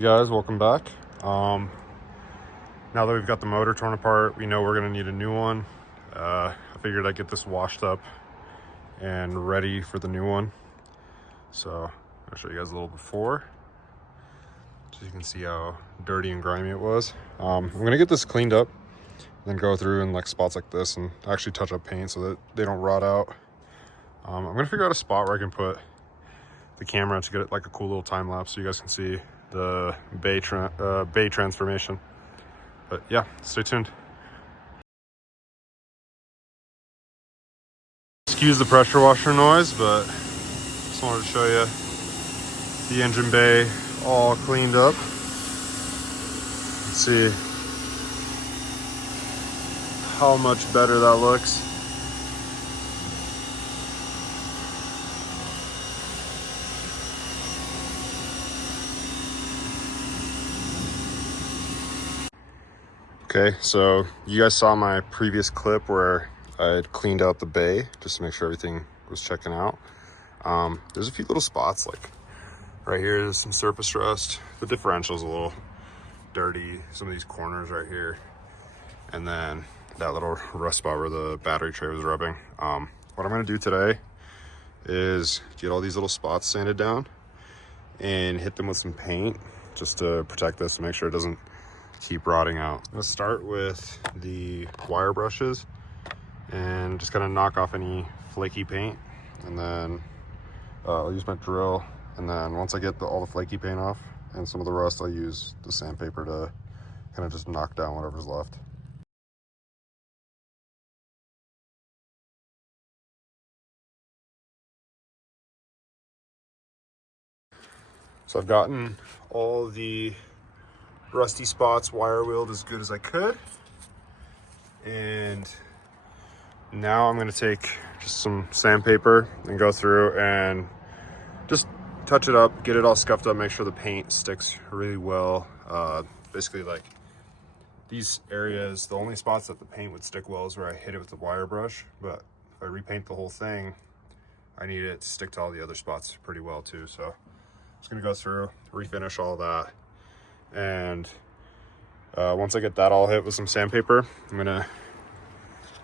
Guys, welcome back. Now that we've got the motor torn apart, we know we're gonna need a new one. I figured I'd get this washed up and ready for the new one. So I'll show you guys a little before, so you can see how dirty and grimy it was. I'm gonna get this cleaned up, then go through and like spots like this and actually touch up paint so that they don't rot out. I'm gonna figure out a spot where I can put the camera to get it like a cool little time lapse so you guys can see the bay transformation. But yeah, stay tuned. Excuse the pressure washer noise, but just wanted to show you the engine bay all cleaned up. Let's see how much better that looks. Okay, so you guys saw my previous clip where I had cleaned out the bay just to make sure everything was checking out. There's a few little spots, like right here, there's some surface rust. The differential's a little dirty, some of these corners right here. And then that little rust spot where the battery tray was rubbing. What I'm gonna do today is get all these little spots sanded down and hit them with some paint just to protect this and make sure it doesn't keep rotting out. Let's start with the wire brushes and just kind of knock off any flaky paint, and then I'll use my drill, and then once I get all the flaky paint off and some of the rust, I'll use the sandpaper to kind of just knock down whatever's left. So I've gotten all the rusty spots wire wheeled as good as I could, and now I'm going to take just some sandpaper and go through and just touch it up, get it all scuffed up, make sure the paint sticks really well. Basically, like these areas, the only spots that the paint would stick well is where I hit it with the wire brush, but if I repaint the whole thing, I need it to stick to all the other spots pretty well too. So I'm just going to go through, refinish all that. And once I get that all hit with some sandpaper, I'm gonna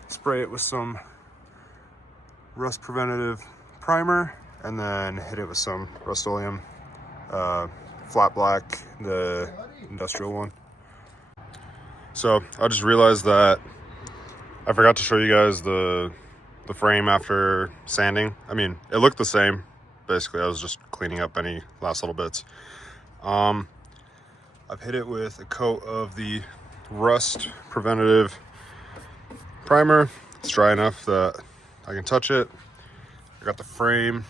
spray it with some rust preventative primer and then hit it with some Rust-Oleum flat black, the industrial one. So I just realized that I forgot to show you guys the frame after sanding. I mean, it looked the same. Basically, I was just cleaning up any last little bits. I've hit it with a coat of the rust preventative primer. It's dry enough that I can touch it. I got the frame.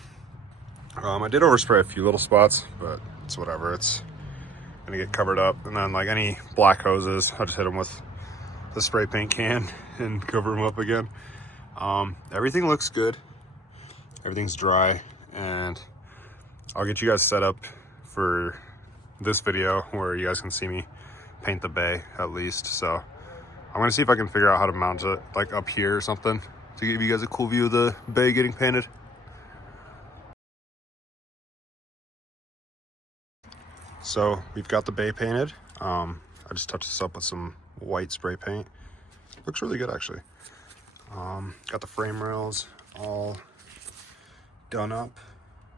I did overspray a few little spots, but it's whatever. It's gonna get covered up. And then like any black hoses, I just hit them with the spray paint can and cover them up again. Everything looks good. Everything's dry, and I'll get you guys set up for this video where you guys can see me paint the bay at least. So I'm gonna see if I can figure out how to mount it like up here or something to give you guys a cool view of the bay getting painted. So we've got the bay painted. I just touched this up with some white spray paint. Looks really good actually. Got the frame rails all done up.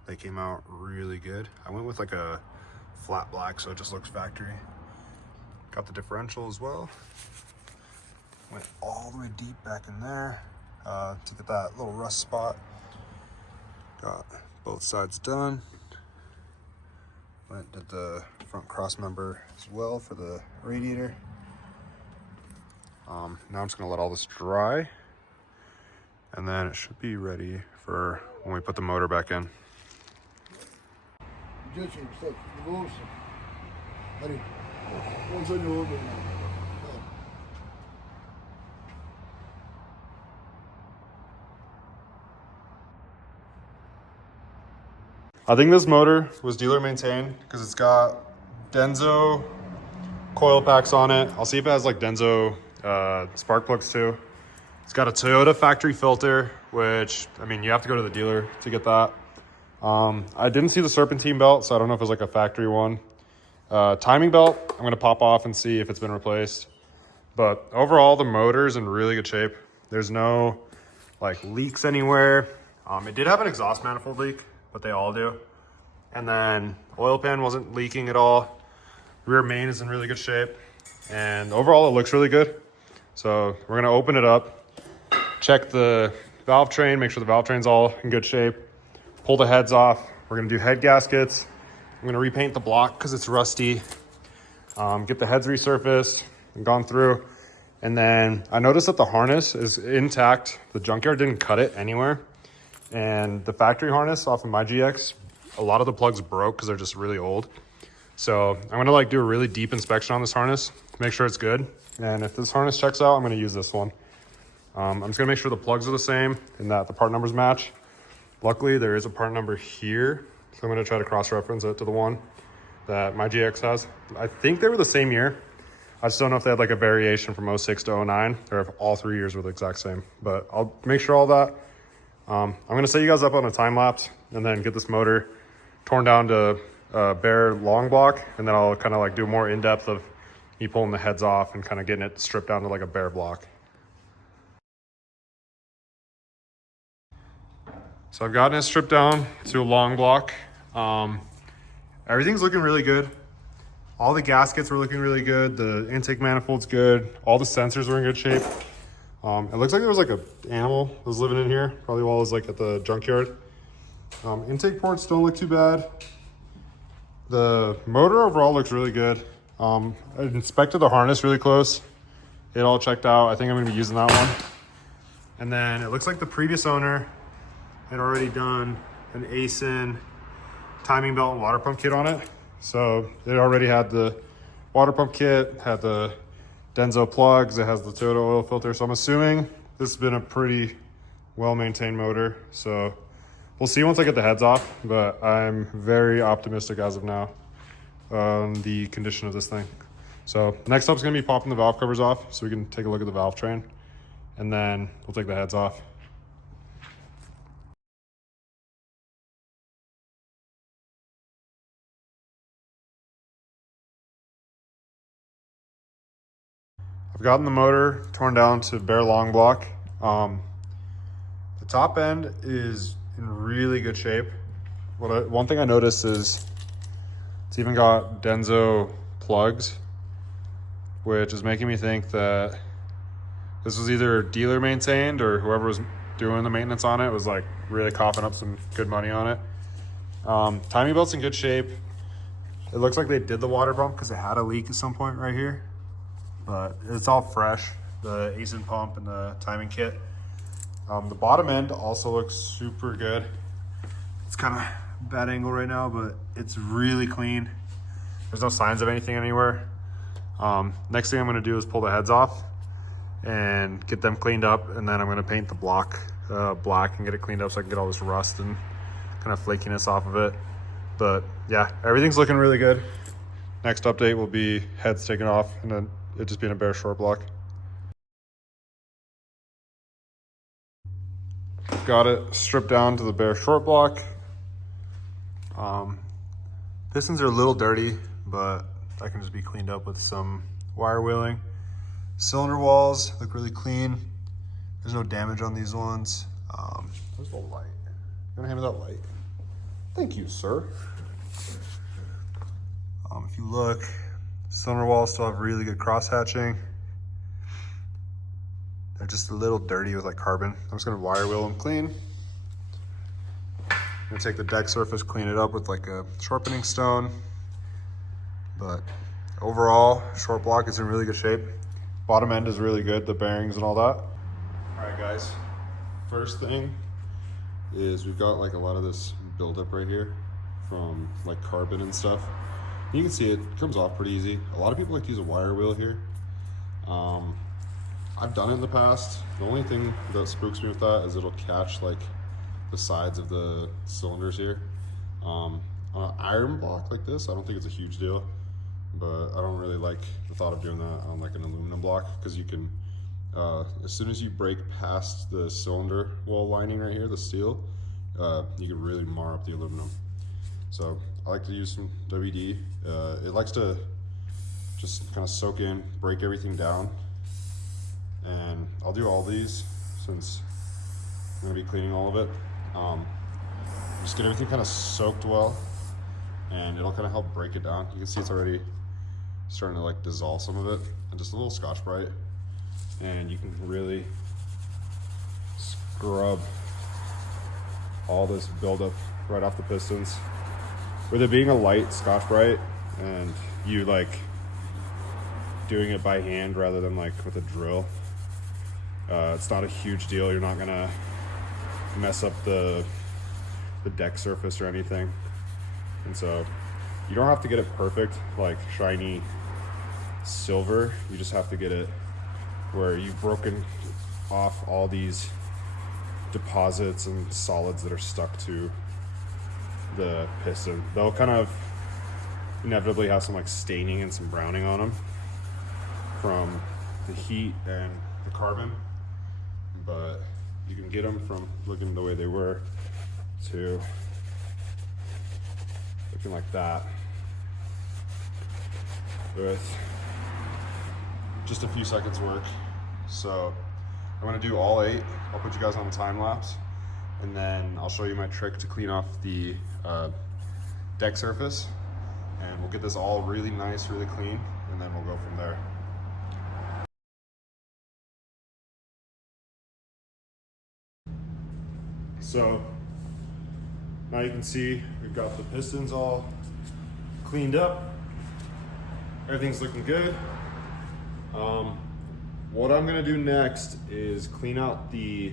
They came out really good. I went with like a flat black, so it just looks factory. Got the differential as well. Went all the way deep back in there to get that little rust spot. Got both sides done. Did the front cross member as well for the radiator. Now I'm just gonna let all this dry, and then it should be ready for when we put the motor back in. I think this motor was dealer maintained because it's got Denso coil packs on it. I'll see if it has like Denso spark plugs too. It's got a Toyota factory filter, which, I mean, you have to go to the dealer to get that. I didn't see the serpentine belt, so I don't know if it's like a factory one. Timing belt, I'm gonna pop off and see if it's been replaced. But overall, the motor's in really good shape. There's no like leaks anywhere. It did have an exhaust manifold leak, but they all do. And then oil pan wasn't leaking at all. Rear main is in really good shape. And overall, it looks really good. So we're gonna open it up, check the valve train, make sure the valve train's all in good shape, pull the heads off. We're gonna do head gaskets. I'm gonna repaint the block because it's rusty. Get the heads resurfaced and gone through. And then I noticed that the harness is intact. The junkyard didn't cut it anywhere. And the factory harness off of my GX, a lot of the plugs broke because they're just really old. So I'm gonna like do a really deep inspection on this harness, make sure it's good. And if this harness checks out, I'm gonna use this one. I'm just gonna make sure the plugs are the same and that the part numbers match. Luckily, there is a part number here. So I'm gonna try to cross-reference it to the one that my GX has. I think they were the same year. I just don't know if they had like a variation from 06 to 09 or if all 3 years were the exact same, but I'll make sure all that. I'm gonna set you guys up on a time lapse and then get this motor torn down to a bare long block. And then I'll kind of like do more in-depth of me pulling the heads off and kind of getting it stripped down to like a bare block. So I've gotten it stripped down to a long block. Everything's looking really good. All the gaskets were looking really good. The intake manifold's good. All the sensors were in good shape. It looks like there was like an animal that was living in here, probably while I was like at the junkyard. Intake ports don't look too bad. The motor overall looks really good. I inspected the harness really close. It all checked out. I think I'm gonna be using that one. And then it looks like the previous owner had already done an ASIN timing belt and water pump kit on it. So it already had the water pump kit, had the Denso plugs, it has the Toyota oil filter. So I'm assuming this has been a pretty well-maintained motor. So we'll see once I get the heads off, but I'm very optimistic as of now on the condition of this thing. So next up is gonna be popping the valve covers off so we can take a look at the valve train, and then we'll take the heads off. I've gotten the motor torn down to bare long block. The top end is in really good shape. One thing I noticed is it's even got Denso plugs, which is making me think that this was either dealer maintained or whoever was doing the maintenance on it was like really coughing up some good money on it. Timing belt's in good shape. It looks like they did the water pump because it had a leak at some point right here. But it's all fresh, the ASIN pump and the timing kit. The bottom end also looks super good. It's kind of bad angle right now, but it's really clean. There's no signs of anything anywhere. Next thing I'm gonna do is pull the heads off and get them cleaned up, and then I'm gonna paint the block black and get it cleaned up so I can get all this rust and kind of flakiness off of it. But yeah, everything's looking really good. Next update will be heads taken off and then it just being a bare short block. Got it stripped down to the bare short block. Pistons are a little dirty, but that can just be cleaned up with some wire wheeling. Cylinder walls look really clean. There's no damage on these ones. Where's the light? You wanna hand me that light? Thank you, sir. If you look, cylinder walls still have really good cross hatching. They're just a little dirty with like carbon. I'm just gonna wire wheel them clean. I'm gonna take the deck surface, clean it up with like a sharpening stone. But overall, short block is in really good shape. Bottom end is really good, the bearings and all that. All right, guys. First thing is we've got like a lot of this buildup right here from like carbon and stuff. You can see it comes off pretty easy. A lot of people like to use a wire wheel here. I've done it in the past. The only thing that spooks me with that is it'll catch like the sides of the cylinders here. On an iron block like this, I don't think it's a huge deal, but I don't really like the thought of doing that on like an aluminum block because you can, as soon as you break past the cylinder wall lining right here, the steel, you can really mar up the aluminum. So I like to use some WD. It likes to just kind of soak in, break everything down. And I'll do all these since I'm gonna be cleaning all of it. Just get everything kind of soaked well, and it'll kind of help break it down. You can see it's already starting to like dissolve some of it, and just a little Scotch-Brite, and you can really scrub all this buildup right off the pistons. With it being a light Scotch-Brite and you like doing it by hand rather than like with a drill, it's not a huge deal. You're not gonna mess up the deck surface or anything. And so you don't have to get it perfect, like shiny silver. You just have to get it where you've broken off all these deposits and solids that are stuck to the piston. They'll kind of inevitably have some like staining and some browning on them from the heat and the carbon, but you can get them from looking the way they were to looking like that with just a few seconds work. So I'm gonna do all 8. I'll put you guys on a time lapse, and then I'll show you my trick to clean off the deck surface, and we'll get this all really nice, really clean, and then we'll go from there. So now you can see we've got the pistons all cleaned up. Everything's looking good. What I'm gonna do next is clean out the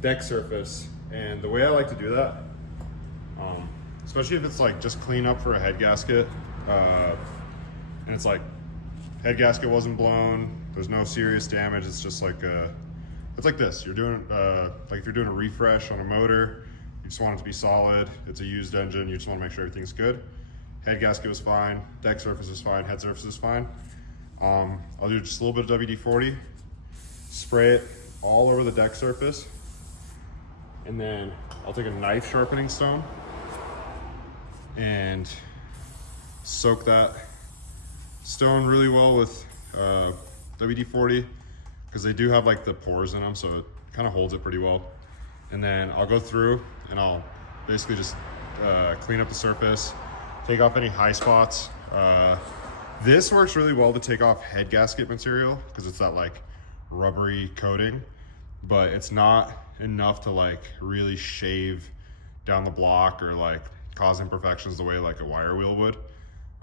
deck surface. And the way I like to do that, especially if it's like just clean up for a head gasket, and it's like head gasket wasn't blown, there's no serious damage, it's just like it's like this. You're doing like if you're doing a refresh on a motor, you just want it to be solid. It's a used engine, you just want to make sure everything's good. Head gasket was fine, deck surface is fine, head surface is fine. I'll do just a little bit of WD-40, spray it all over the deck surface, and then I'll take a knife sharpening stone and soak that stone really well with WD-40, because they do have like the pores in them, so it kind of holds it pretty well. And then I'll go through and I'll basically just clean up the surface, take off any high spots. This works really well to take off head gasket material because it's that like rubbery coating, but it's not enough to like really shave down the block or like cause imperfections the way like a wire wheel would.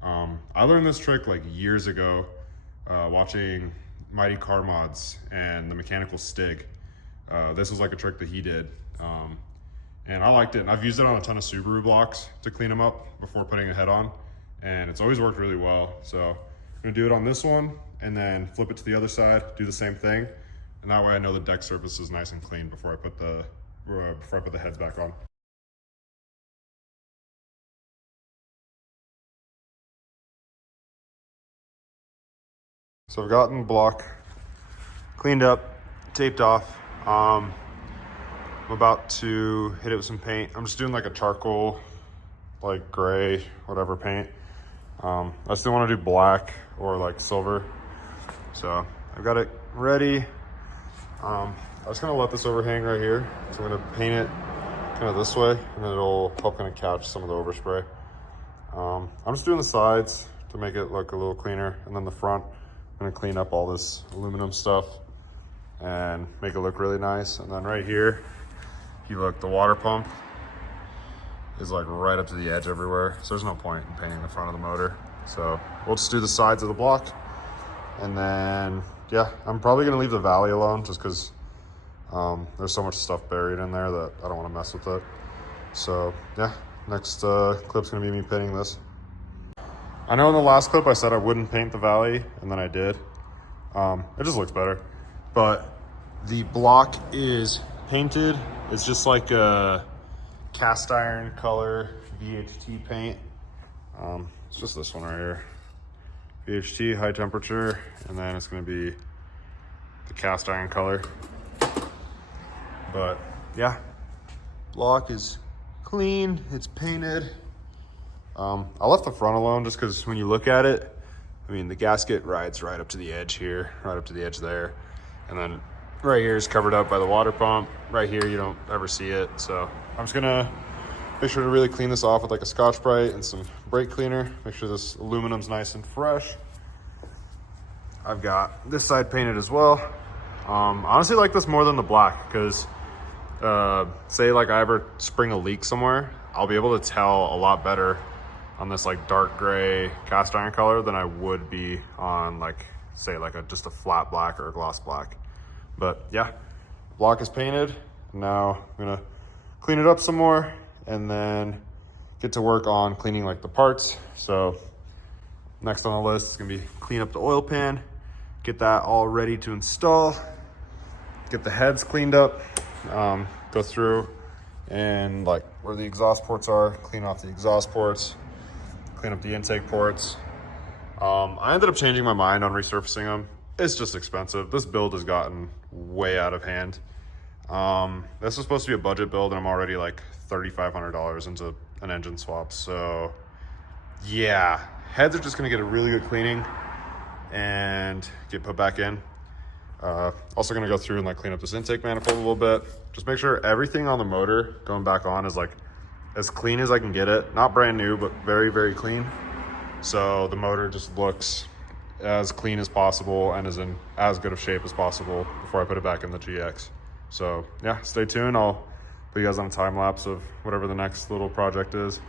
I learned this trick like years ago watching Mighty Car Mods and the Mechanical Stig. This was like a trick that he did, and I liked it. And I've used it on a ton of Subaru blocks to clean them up before putting a head on, and it's always worked really well. So I'm gonna do it on this one and then flip it to the other side, do the same thing, and that way I know the deck surface is nice and clean before I put the heads back on. So I've gotten the block cleaned up, taped off. I'm about to hit it with some paint. I'm just doing like a charcoal, like gray, whatever paint. I still want to do black or like silver. So I've got it ready. I'm just gonna let this overhang right here. So I'm gonna paint it kind of this way, and then it'll help kind of catch some of the overspray. I'm just doing the sides to make it look a little cleaner, and then the front, I'm gonna clean up all this aluminum stuff and make it look really nice. And then right here, if you look, the water pump is like right up to the edge everywhere. So there's no point in painting the front of the motor. So we'll just do the sides of the block. And then, yeah, I'm probably gonna leave the valley alone just because there's so much stuff buried in there that I don't wanna mess with it. So yeah, next clip's gonna be me painting this. I know in the last clip I said I wouldn't paint the valley, and then I did. It just looks better. But the block is painted. It's just like a cast iron color VHT paint. It's just this one right here. VHT, high temperature, and then it's gonna be the cast iron color. But yeah, block is clean, it's painted. I left the front alone just because when you look at it, I mean, the gasket rides right up to the edge here, right up to the edge there. And then right here is covered up by the water pump. Right here, you don't ever see it. So I'm just gonna make sure to really clean this off with like a Scotch-Brite and some brake cleaner. Make sure this aluminum's nice and fresh. I've got this side painted as well. Honestly like this more than the black because say like I ever spring a leak somewhere, I'll be able to tell a lot better on this like dark gray cast iron color than I would be on like say like just a flat black or a gloss black. But yeah, block is painted. Now I'm gonna clean it up some more and then get to work on cleaning like the parts. So next on the list is gonna be clean up the oil pan, get that all ready to install, get the heads cleaned up, go through and like where the exhaust ports are, clean off the exhaust ports, clean up the intake ports. I ended up changing my mind on resurfacing them. It's just expensive. This build has gotten way out of hand. This was supposed to be a budget build and I'm already like $3,500 into an engine swap. So yeah, heads are just gonna get a really good cleaning and get put back in. Also gonna go through and like clean up this intake manifold a little bit. Just make sure everything on the motor going back on is like as clean as I can get it. Not brand new, but very, very clean. So the motor just looks as clean as possible and is in as good of shape as possible before I put it back in the GX. So yeah, stay tuned. I'll put you guys on a time lapse of whatever the next little project is.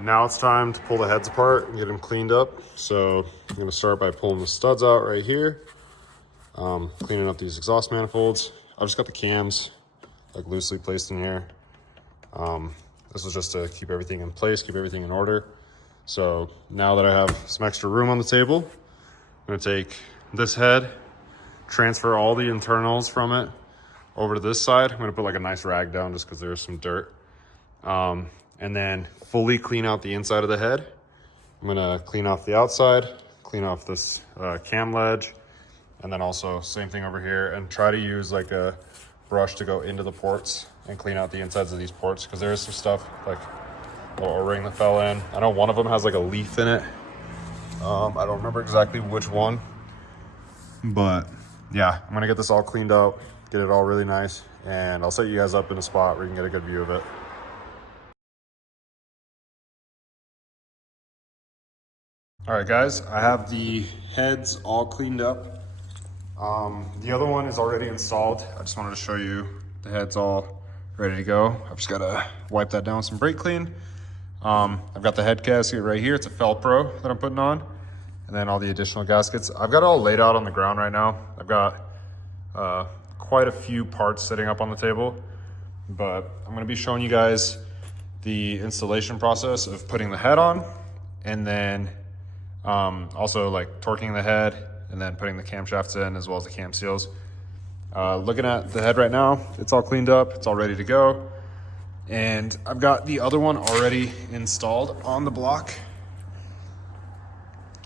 Now it's time to pull the heads apart and get them cleaned up. So I'm gonna start by pulling the studs out right here. Cleaning up these exhaust manifolds. I've just got the cams like loosely placed in here. This is just to keep everything in place, keep everything in order. So now that I have some extra room on the table, I'm gonna take this head, transfer all the internals from it over to this side. I'm gonna put like a nice rag down just because there's some dirt. And then fully clean out the inside of the head. I'm gonna clean off the outside, clean off this cam ledge, and then also same thing over here, and try to use like a brush to go into the ports and clean out the insides of these ports because there is some stuff like a little O-ring that fell in. I know one of them has like a leaf in it. I don't remember exactly which one, but yeah, I'm gonna get this all cleaned up, get it all really nice, and I'll set you guys up in a spot where you can get a good view of it. All right, guys, I have the heads all cleaned up. The other one is already installed. I just wanted to show you the heads all ready to go. I've just gotta wipe that down with some brake clean. I've got the head gasket right here. It's a Felpro that I'm putting on. And then all the additional gaskets. I've got it all laid out on the ground right now. I've got quite a few parts sitting up on the table, but I'm gonna be showing you guys the installation process of putting the head on and then also like torquing the head and then putting the camshafts in as well as the cam seals. Looking at the head right now, it's all cleaned up, it's all ready to go. And I've got the other one already installed on the block.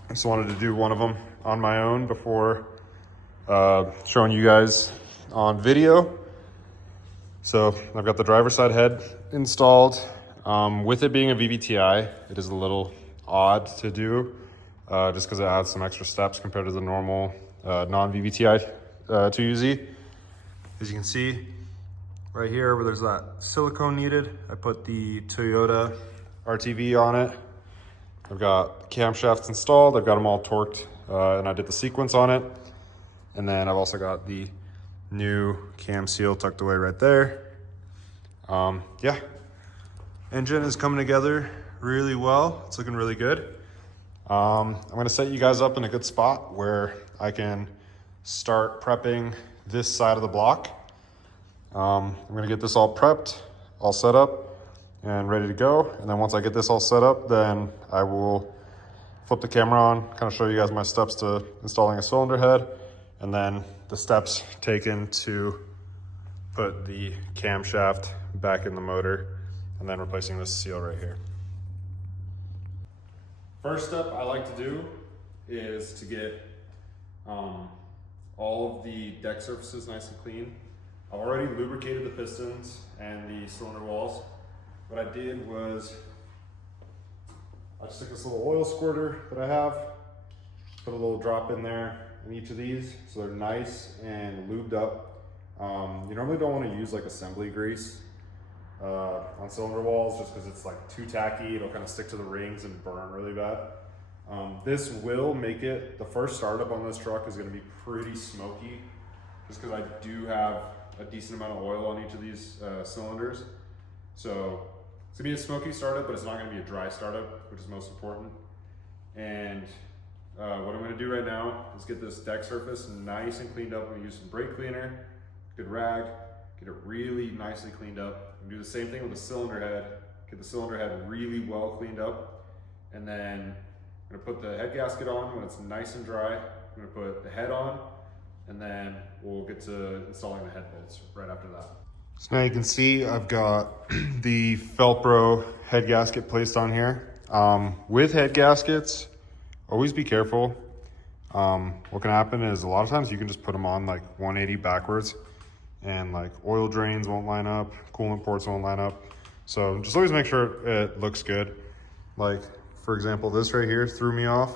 I just wanted to do one of them on my own before showing you guys on video. So I've got the driver's side head installed. With it being a VVTi, it is a little odd to do. Just because it adds some extra steps compared to the normal non-VVTi 2UZ. As you can see, right here where there's that silicone needed, I put the Toyota RTV on it. I've got camshafts installed, I've got them all torqued, and I did the sequence on it. And then I've also got the new cam seal tucked away right there. Yeah, engine is coming together really well. It's looking really good. I'm gonna set you guys up in a good spot where I can start prepping this side of the block. I'm gonna get this all prepped, all set up and ready to go. And then once I get this all set up, then I will flip the camera on, kind of show you guys my steps to installing a cylinder head and then the steps taken to put the camshaft back in the motor and then replacing this seal right here. First step I like to do is to get all of the deck surfaces nice and clean. I've already lubricated the pistons and the cylinder walls. What I did was I just took this little oil squirter that I have, put a little drop in there in each of these so they're nice and lubed up. You normally don't want to use like assembly grease on cylinder walls just because it's like too tacky. It'll kind of stick to the rings and burn really bad. This will make it, the first startup on this truck is going to be pretty smoky just because I do have a decent amount of oil on each of these cylinders. So it's going to be a smoky startup, but it's not going to be a dry startup, which is most important. And what I'm going to do right now is get this deck surface nice and cleaned up. I'm going to use some brake cleaner, good rag, get it really nicely cleaned up. I'm going to do the same thing with the cylinder head, get the cylinder head really well cleaned up, and then I'm going to put the head gasket on when it's nice and dry. I'm going to put the head on, and then we'll get to installing the head bolts right after that. So now you can see I've got the Velcro head gasket placed on here. With head gaskets, always be careful. What can happen is a lot of times you can just put them on like 180 backwards and like oil drains won't line up, coolant ports won't line up. So just always make sure it looks good. Like for example, this right here threw me off.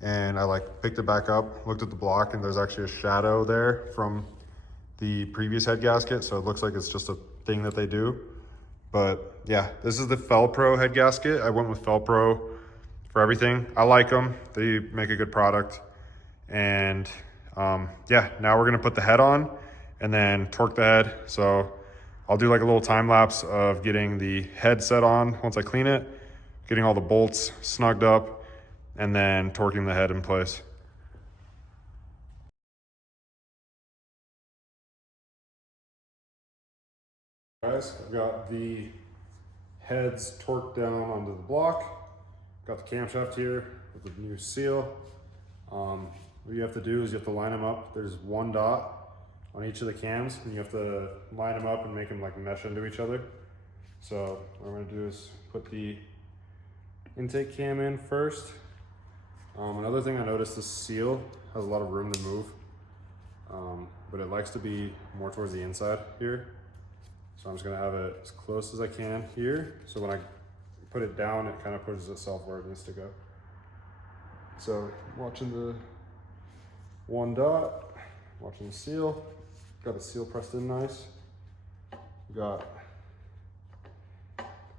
And I like picked it back up, looked at the block, and there's actually a shadow there from the previous head gasket. So it looks like it's just a thing that they do. But yeah, this is the Velcro head gasket. I went with Velcro for everything. I like them. They make a good product. And yeah, now we're gonna put the head on and then torque the head. So I'll do like a little time lapse of getting the head set on once I clean it, getting all the bolts snugged up, and then torquing the head in place. Guys, I've got the heads torqued down onto the block. Got the camshaft here with the new seal. What you have to do is you have to line them up. There's one dot on each of the cams, and you have to line them up and make them like mesh into each other. So what I'm gonna do is put the intake cam in first. Another thing I noticed, this seal has a lot of room to move, but it likes to be more towards the inside here. So I'm just gonna have it as close as I can here. So when I put it down, it kind of pushes itself where it needs to go. So watching the one dot, watching the seal, got the seal pressed in nice. Got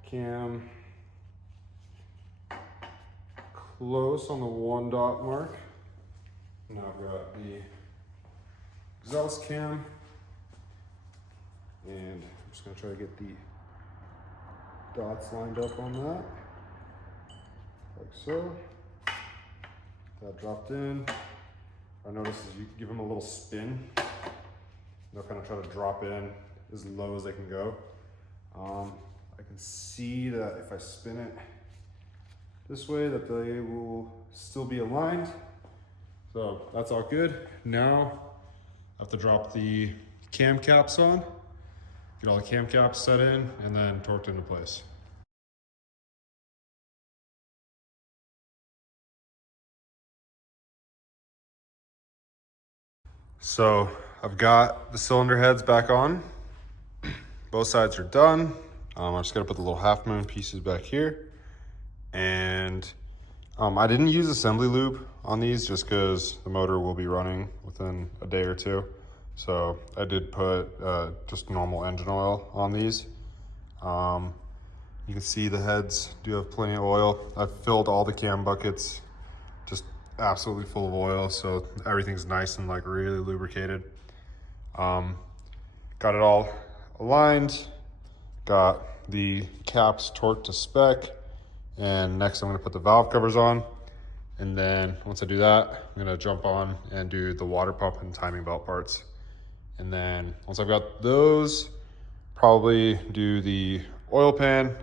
cam close on the one dot mark. Now I've got the exhaust cam, and I'm just gonna try to get the dots lined up on that, like so. That dropped in. I noticed is you give them a little spin, they'll kind of try to drop in as low as they can go. I can see that if I spin it this way that they will still be aligned. So that's all good. Now I have to drop the cam caps on, get all the cam caps set in, and then torqued into place. So I've got the cylinder heads back on. Both sides are done. I'm just gonna put the little half moon pieces back here. And I didn't use assembly lube on these just because the motor will be running within a day or two. So I did put just normal engine oil on these. You can see the heads do have plenty of oil. I've filled all the cam buckets just absolutely full of oil, so everything's nice and like really lubricated. Got it all aligned, got the caps torqued to spec, and next I'm gonna put the valve covers on. And then once I do that, I'm gonna jump on and do the water pump and timing belt parts. And then once I've got those, probably do the oil pan,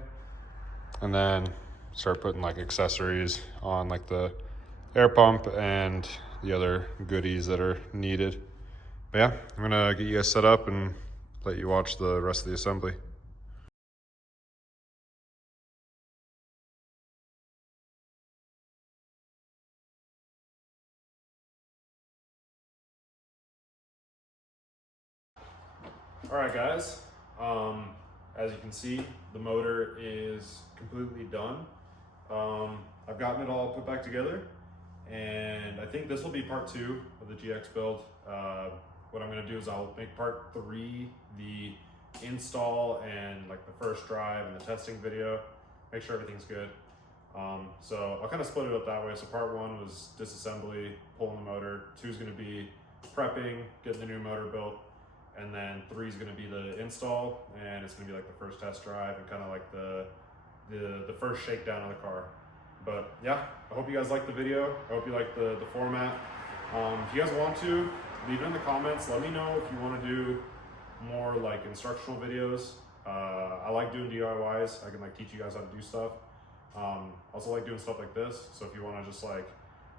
and then start putting like accessories on, like the air pump and the other goodies that are needed. But yeah, I'm gonna get you guys set up and let you watch the rest of the assembly. All right, guys. As you can see, the motor is completely done. I've gotten it all put back together, and I think this will be part 2 of the GX build. What I'm gonna do is I'll make part 3 the install and like the first drive and the testing video, make sure everything's good. So I'll kind of split it up that way. So part 1 was disassembly, pulling the motor. 2 is gonna be prepping, getting the new motor built. And then 3 is going to be the install, and it's going to be like the first test drive and kind of like the first shakedown of the car. But yeah, I hope you guys liked the video. I hope you like the format. If you guys want to, leave it in the comments. Let me know if you want to do more like instructional videos. I like doing DIYs. I can like teach you guys how to do stuff. Also like doing stuff like this. So if you want to just like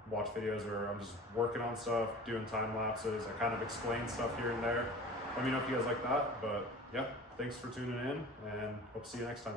watch videos where I'm just working on stuff, doing time lapses, I kind of explain stuff here and there. Let me know if you guys like that, but yeah, thanks for tuning in and hope to see you next time.